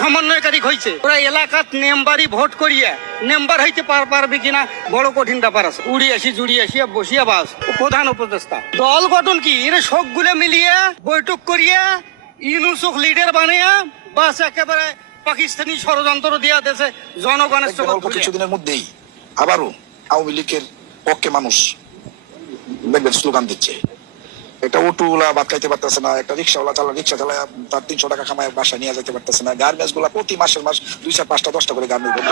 সমন্বয়কারী হয়েছে ওরা এলাকাত মেম্বারই ভোট করিয়া নেম্বার হইতে পার পারবে কিনা বড় কঠিন ব্যাপার আছে। উড়ি আসি জুড়ি আসিয়া বসিয়া বাস। প্রধান উপদেষ্টা। দল গঠন কি? এর সবগুলো মিলিয়ে বৈঠক করিয়া ইউনুসুক লিডার বানিয়া বাস একেবারে পাকিস্তানি ষড়যন্ত্র দিয়া দেশে জনগণের অল্প কিছুদিনের মধ্যেই আবারও আওয়ামী লীগের পক্ষে মানুষ দেখবেন স্লোগান দিচ্ছে। একটা অটোওয়ালা ভাত খাইতে পারতেছে না, একটা রিক্সাওয়ালা চালা রিক্সা চালায় তার তিনশো টাকা খামায় বাসায় নিয়ে যেতে পারতেছে না। গার্মেন্টসগুলা প্রতি মাসের মাস দুই চার পাঁচটা দশটা করে গার্মেন্টস